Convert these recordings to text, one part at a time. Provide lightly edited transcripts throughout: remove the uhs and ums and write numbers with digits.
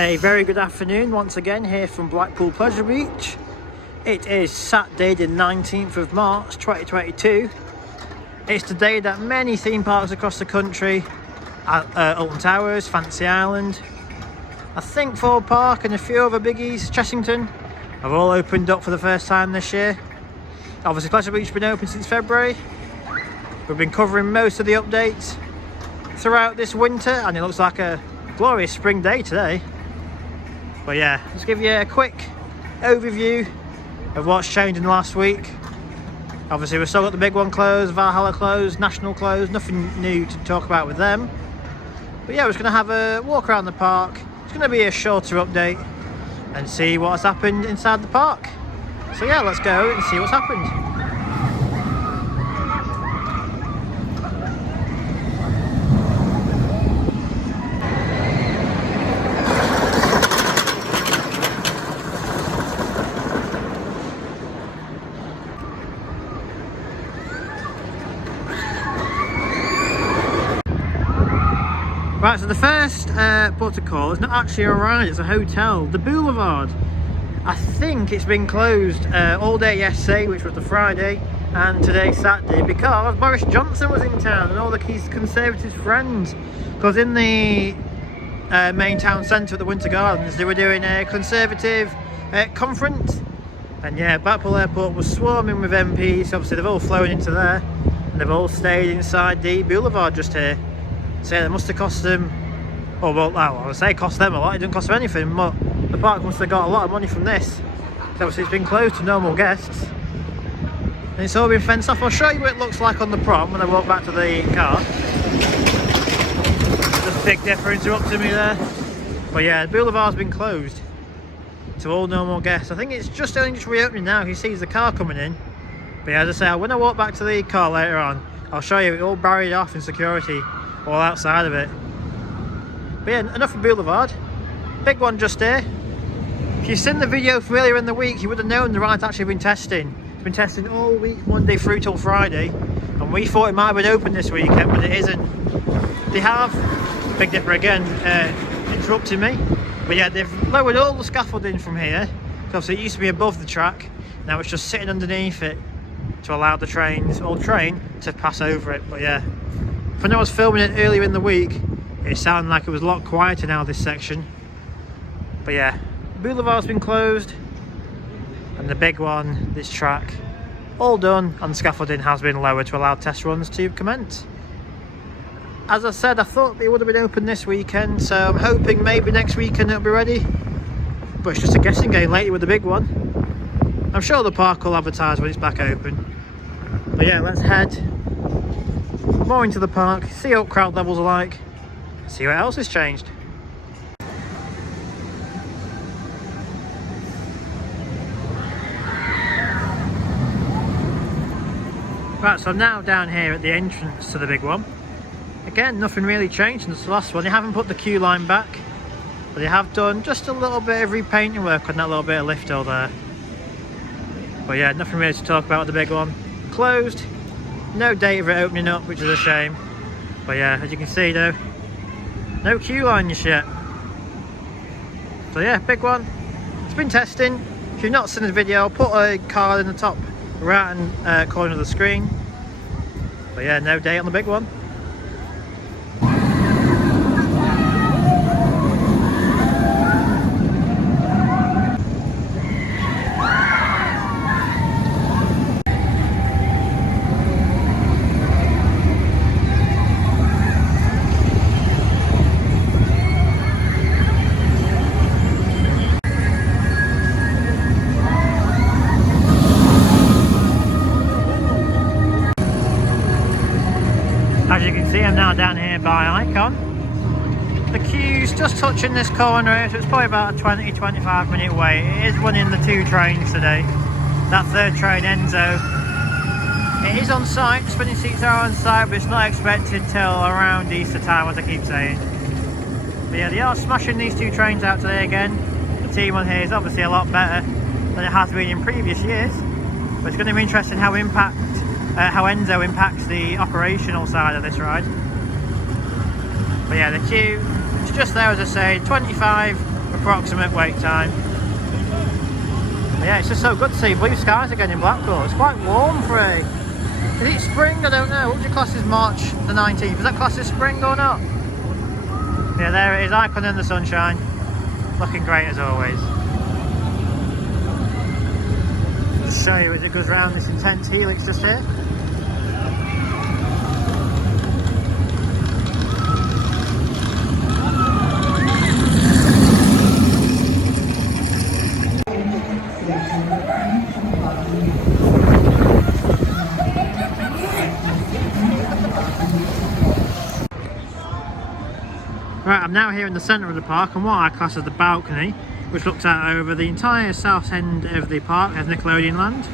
A very good afternoon once again here from Blackpool Pleasure Beach. It is Saturday the 19th of March 2022. It's the day that many theme parks across the country, Alton Towers, Fantasy Island, I think Ford Park and a few other biggies, Chessington, have all opened up for the first time this year. Obviously Pleasure Beach has been open since February. We've been covering most of the updates throughout this winter and it looks like a glorious spring day today. But yeah, let's give you a quick overview of what's changed in the last week. Obviously we've still got the big one closed, Valhalla closed, National closed, nothing new to talk about with them. But yeah, we're just going to have a walk around the park. It's going to be a shorter update and see what has happened inside the park. So yeah, let's go and see what's happened. Right, so the first port of call is not actually a ride, it's a hotel, the Boulevard. I think it's been closed all day yesterday, which was the Friday, and today Saturday, because Boris Johnson was in town and all the key Conservative friends. Because in the main town centre at the Winter Gardens, they were doing a Conservative conference. And yeah, Blackpool Airport was swarming with MPs, obviously they've all flown into there, and they've all stayed inside the Boulevard just here. So yeah, it must have cost them, oh well, I would say cost them a lot, it didn't cost them anything, but the park must have got a lot of money from this. So obviously it's been closed to normal guests. And it's all been fenced off. I'll show you what it looks like on the prom when I walk back to the car. Just Big Dipper interrupted me there. But yeah, the Boulevard's been closed to all normal guests. I think it's just only just reopening now, he sees the car coming in. But yeah, as I say, when I walk back to the car later on, I'll show you it all barried off in security. All outside of it. But yeah, enough of Boulevard. Big one just here. If you've seen the video from earlier in the week, you would have known the ride's actually been testing. It's been testing all week, Monday through till Friday. And we thought it might have been open this weekend, but it isn't. They have, Big Dipper again, interrupting me. But yeah, they've lowered all the scaffolding from here. So obviously it used to be above the track. Now it's just sitting underneath it to allow the train to pass over it. But yeah. When I was filming it earlier in the week, it sounded like it was a lot quieter now, this section. But yeah, Boulevard's been closed, and the big one, this track, all done, and scaffolding has been lowered to allow test runs to commence. As I said, I thought they would have been open this weekend, so I'm hoping maybe next weekend it'll be ready. But it's just a guessing game lately with the big one. I'm sure the park will advertise when it's back open. But yeah, let's head more into the park, see what crowd levels are like, see what else has changed. Right, so I'm now down here at the entrance to the big one. Again, nothing really changed since the last one. They haven't put the queue line back, but they have done just a little bit of repainting work on that little bit of lift hill there. But yeah, nothing really to talk about with the big one. Closed. No date of it opening up, which is a shame. But yeah, as you can see though, no queue line just yet. So yeah, big one. It's been testing. If you've not seen the video, I'll put a card in the top right hand corner of the screen. But yeah, no date on the big one. As you can see, I'm now down here by Icon. The queue's just touching this corner, so it's probably about a 20-25 minute wait. It is running the 2 trains today. That third train, Enzo, it is on site, spinning seats are on site, but it's not expected till around Easter time, as I keep saying. But yeah, they are smashing these 2 trains out today again. The team on here is obviously a lot better than it has been in previous years. But it's going to be interesting how Enzo impacts the operational side of this ride. But yeah, the queue, it's just there, as I say, 25 approximate wait time. But yeah, it's just so good to see blue skies again in Blackpool. It's quite warm for a... Is it spring? I don't know. What would you class as March the 19th? Is that classed as spring or not? Yeah, there it is, icon in the sunshine. Looking great as always. Just show you as it goes round this intense helix just here. Right, I'm now here in the centre of the park and what I class as the balcony, which looks out over the entire south end of the park as Nickelodeon Land,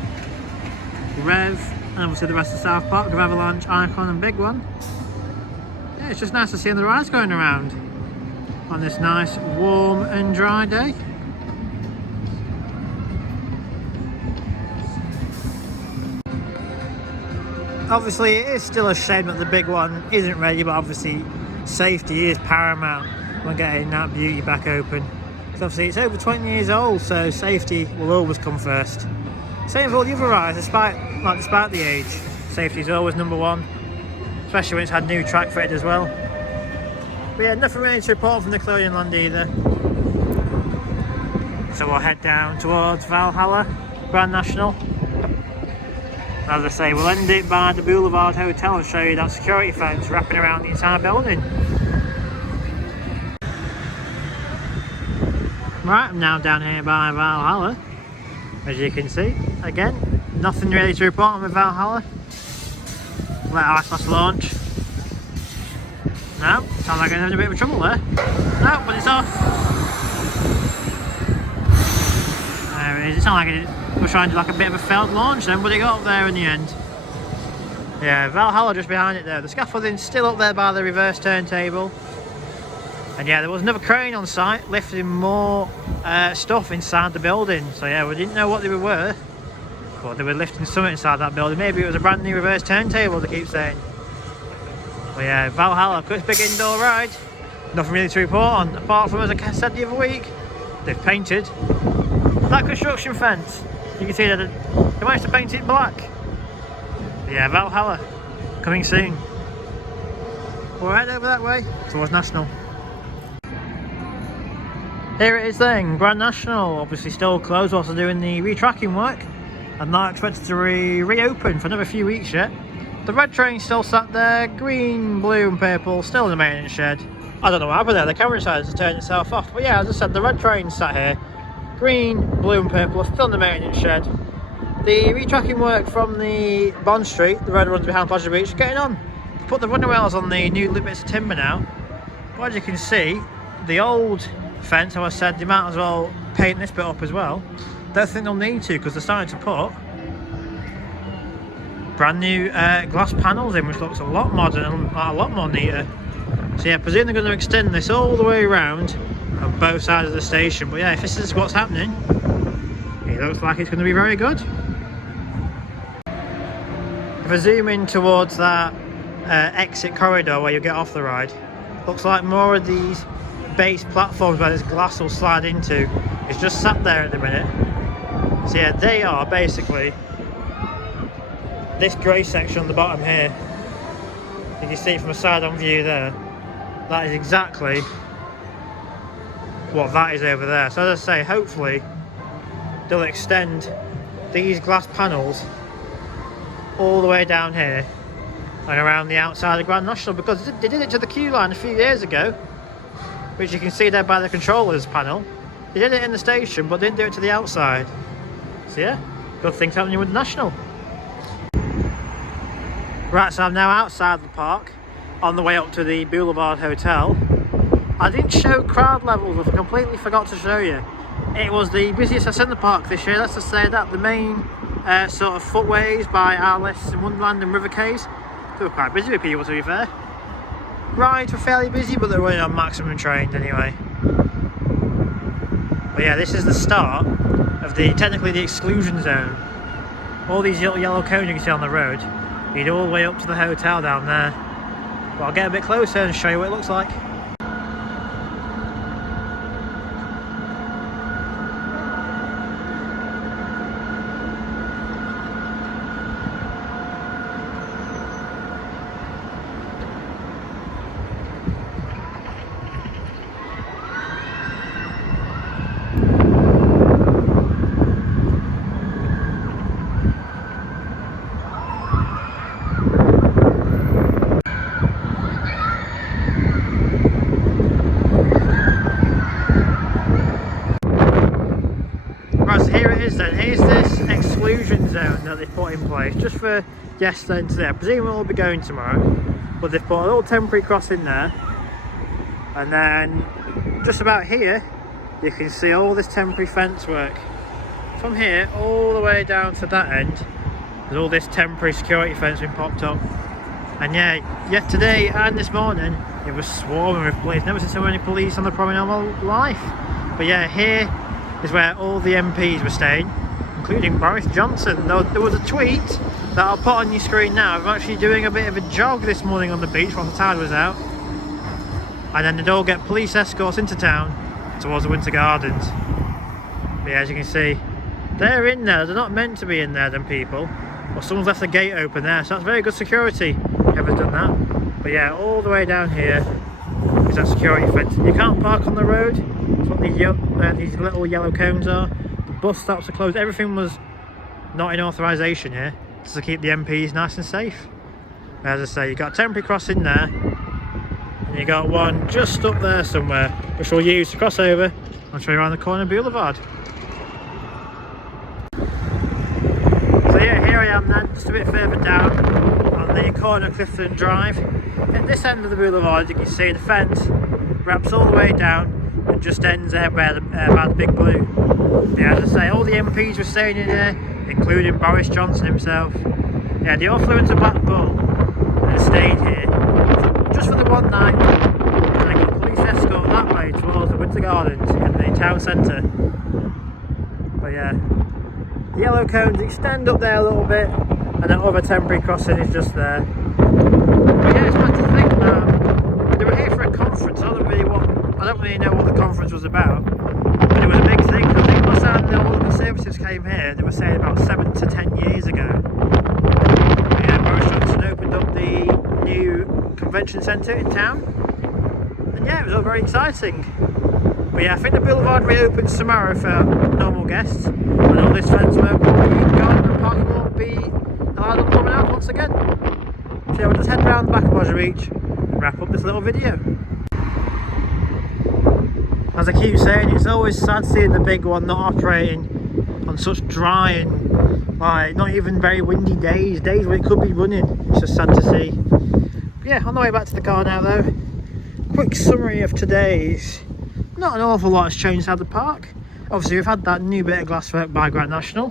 Rev, and obviously the rest of South Park, with Avalanche, Icon and Big One. Yeah, it's just nice to see the rides going around on this nice warm and dry day. Obviously it is still a shame that the Big One isn't ready, but obviously safety is paramount when getting that beauty back open. So obviously it's over 20 years old, so safety will always come first. Same for all the other rides, despite the age, safety is always number one, especially when it's had new track fitted as well. But yeah, nothing really to report from Nickelodeon Land either. So we'll head down towards Valhalla, Grand National. As I say, we'll end it by the Boulevard Hotel and show you that security fence wrapping around the entire building. Right, I'm now down here by Valhalla. As you can see, again, nothing really to report on with Valhalla. Let I/class launch. No, sounds like I'm having a bit of trouble there. No, but it's off. There it is. It sounds like it was trying to do like a bit of a failed launch then, but it got up there in the end. Yeah, Valhalla just behind it there. The scaffolding's still up there by the reverse turntable. And yeah, there was another crane on site lifting more stuff inside the building. So yeah, we didn't know what they were, but they were lifting something inside that building. Maybe it was a brand new reverse turntable, they keep saying. But yeah, Valhalla, quick big indoor ride. Nothing really to report on, apart from, as I said the other week, they've painted that construction fence. You can see that they managed to paint it black. But yeah, Valhalla, coming soon. We'll head over that way towards National. Here it is then, Grand National, obviously still closed whilst they're doing the retracking work and not expected to reopen for another few weeks yet. The red train still sat there, green, blue and purple still in the maintenance shed. I don't know what happened there, the camera decided to turn itself off, but yeah, as I said, the red train sat here, green, blue and purple are still in the maintenance shed. The retracking work from the Bond Street, the road runs behind Pleasure Beach, getting on. They put the running rails on the new bits of timber now, but as you can see, the old fence, how I said, they might as well paint this bit up as well. Don't think they'll need to because they're starting to put brand new glass panels in, which looks a lot modern and a lot more neater. So yeah, I presume they're going to extend this all the way around on both sides of the station. But yeah, if this is what's happening, it looks like it's going to be very good. If I zoom in towards that exit corridor where you get off the ride, looks like more of these base platforms where this glass will slide into is just sat there at the minute. So yeah, they are basically this grey section on the bottom here. You can see it from a side-on view there. That is exactly what that is over there. So as I say, hopefully they'll extend these glass panels all the way down here and around the outside of Grand National, because they did it to the queue line a few years ago, which you can see there by the controllers panel. They did it in the station but didn't do it to the outside. So yeah, good things happening with National. Right, so I'm now outside the park on the way up to the Boulevard Hotel. I didn't show crowd levels, I completely forgot to show you. It was the busiest I've seen the park this year, let's just say that. The main sort of footways by Alice and Wonderland and River Cays, they were quite busy with people, to be fair. Rides were fairly busy, but they were running on maximum trained anyway. But yeah, this is the start of technically the exclusion zone. All these little yellow cones you can see on the road lead all the way up to the hotel down there. But I'll get a bit closer and show you what it looks like. place just for guests then today. I presume we'll all be going tomorrow, but they've put a little temporary crossing there, and then just about here you can see all this temporary fence work. From here all the way down to that end, there's all this temporary security fence being popped up. And yeah, today and this morning it was swarming with police. Never seen so many police on the promenade in my life. But yeah, here is where all the MPs were staying, including Boris Johnson. There was a tweet that I'll put on your screen now. I'm actually doing a bit of a jog this morning on the beach while the tide was out, and then they'd all get police escorts into town towards the Winter Gardens. But yeah, as you can see, they're in there. They're not meant to be in there, them people. Well, someone's left the gate open there, so that's very good security, whoever's done that. But yeah, all the way down here is that security fence. You can't park on the road. That's what these little yellow cones are. The bus stops are closed. Everything was not in authorisation here, just to keep the MPs nice and safe. As I say, you've got a temporary crossing there, and you got one just up there somewhere, which we'll use to cross over and show you around the corner of Boulevard. So yeah, here I am then, just a bit further down on the corner of Clifton Drive. At this end of the boulevard, you can see the fence wraps all the way down and just ends there by the Big Blue. Yeah, as I say, all the MPs were staying in here, including Boris Johnson himself. Yeah, they all flew into Blackpool and stayed here just for the one night, and they got police escort that way towards the Winter Gardens in the town centre. But yeah, the yellow cones extend up there a little bit, and that other temporary crossing is just there. But yeah, it's mad to think that they were here for a conference. I don't really know what the conference was about, but it was a big thing. I think last time all the Conservatives came here, they were saying about 7 to 10 years ago. But yeah, Boris Johnson opened up the new convention centre in town, and yeah, it was all very exciting. But yeah, I think the boulevard reopens tomorrow for normal guests, and all this fence work will be gone, and parking will be allowed on the promenade once again. So yeah, we'll just head around the back of Pleasure Beach and wrap up this little video. As I keep saying, it's always sad seeing the big one not operating on such dry and not even very windy days where it could be running. It's just sad to see. But yeah, on the way back to the car now though. Quick summary of today's. Not an awful lot has changed at the park. Obviously we've had that new bit of glasswork by Grand National.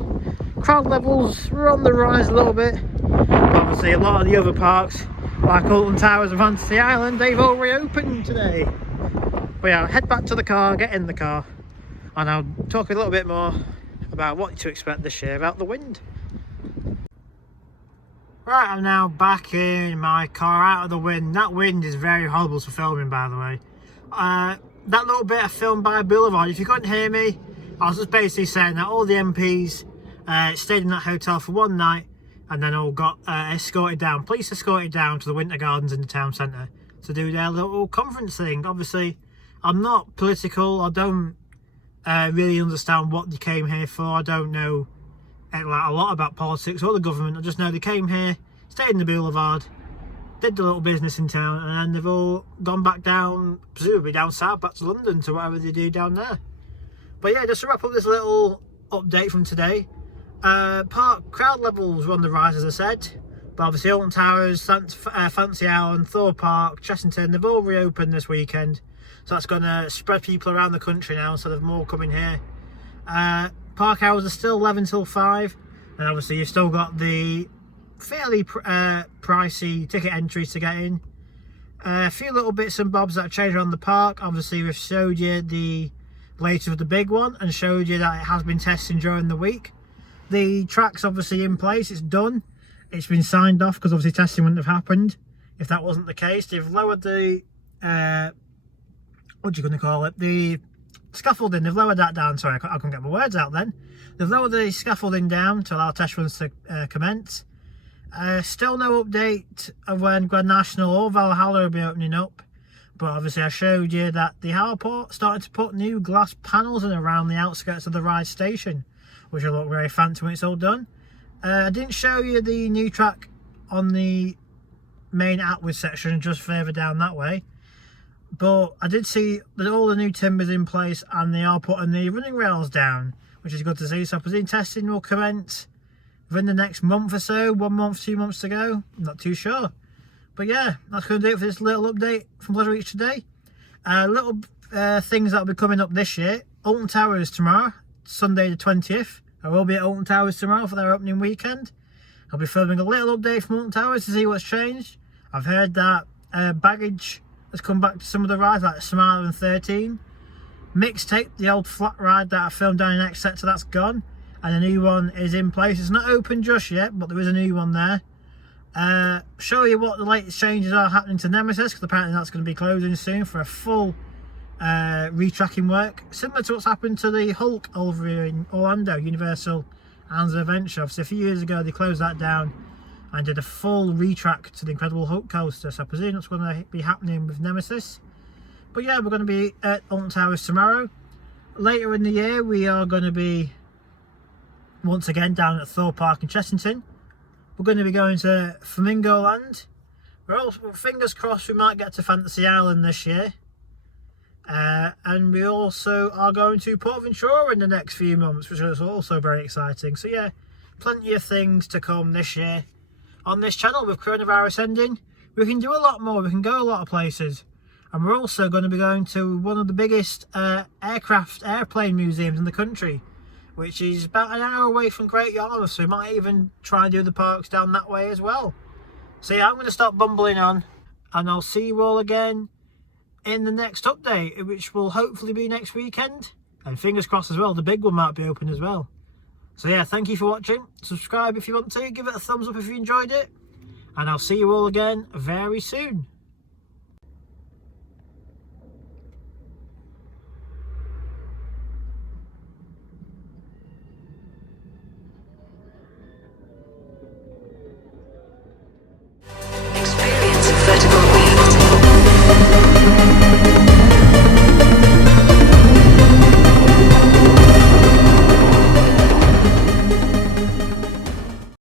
Crowd levels were on the rise a little bit. But obviously a lot of the other parks, like Alton Towers and Fantasy Island, they've all reopened today. But yeah, I'll head back to the car, get in the car, and I'll talk a little bit more about what to expect this year about the wind. Right, I'm now back in my car out of the wind. That wind is very horrible for filming, by the way. That little bit I filmed by Boulevard, if you couldn't hear me, I was just basically saying that all the MPs stayed in that hotel for one night and then all got escorted down, police escorted down to the Winter Gardens in the town centre to do their little conference thing. Obviously, I'm not political, I don't really understand what they came here for. I don't know a lot about politics or the government. I just know they came here, stayed in the boulevard, did the little business in town, and then they've all gone back down, presumably down south, back to London, to whatever they do down there. But yeah, just to wrap up this little update from today, park crowd levels were on the rise, as I said, but obviously Alton Towers, Fancy Island, Thor Park, Chessington, they've all reopened this weekend, so that's going to spread people around the country now instead of more coming here. Park hours are still 11 till 5, and obviously you've still got the fairly pricey ticket entries to get in. A few little bits and bobs that have changed around the park. Obviously we've showed you the latest of the big one and showed you that it has been testing during the week. The track's obviously in place, it's done, it's been signed off, because obviously testing wouldn't have happened if that wasn't the case. They've lowered the what are you going to call it, the scaffolding, they've lowered that down. Sorry, I couldn't get my words out then. They've lowered the scaffolding down to allow test runs to commence. Still no update of when Grand National or Valhalla will be opening up, but obviously I showed you that the Harport started to put new glass panels in around the outskirts of the ride station, which will look very fancy when it's all done. I didn't show you the new track on the main Atwood section, just further down that way, but I did see that all the new timbers in place and they are putting the running rails down, which is good to see. So I presume testing will commence within the next month or so, 1 month, 2 months to go. I'm not too sure. But yeah, that's going to do it for this little update from Pleasure Beach today. Little things that will be coming up this year. Alton Towers tomorrow, Sunday the 20th. I will be at Alton Towers tomorrow for their opening weekend. I'll be filming a little update from Alton Towers to see what's changed. I've heard that baggage has come back to some of the rides, like Smiler and 13. Mixtape, the old flat ride that I filmed down in X Sector, that's gone. And a new one is in place. It's not open just yet, but there is a new one there. Show you what the latest changes are happening to Nemesis, because apparently that's going to be closing soon for a full retracking work, similar to what's happened to the Hulk over in Orlando, Universal Hands Adventure. Obviously a few years ago they closed that down and did a full retrack to the Incredible Hulk coaster, so I presume that's going to be happening with Nemesis. But yeah, we're going to be at Alton Towers tomorrow. Later in the year we are going to be once again down at Thor Park in Chessington. We're going to be going to Flamingo Land. We're also, fingers crossed, we might get to Fantasy Island this year. And we also are going to Port Ventura in the next few months, which is also very exciting. So yeah, plenty of things to come this year on this channel. With coronavirus ending, we can do a lot more, we can go a lot of places. And we're also going to be going to one of the biggest airplane museums in the country, which is about an hour away from Great Yarmouth, so we might even try and do the parks down that way as well. So yeah, I'm going to stop bumbling on, and I'll see you all again in the next update, which will hopefully be next weekend. And fingers crossed as well, the big one might be open as well. So yeah, thank you for watching. Subscribe if you want to, give it a thumbs up if you enjoyed it, and I'll see you all again very soon.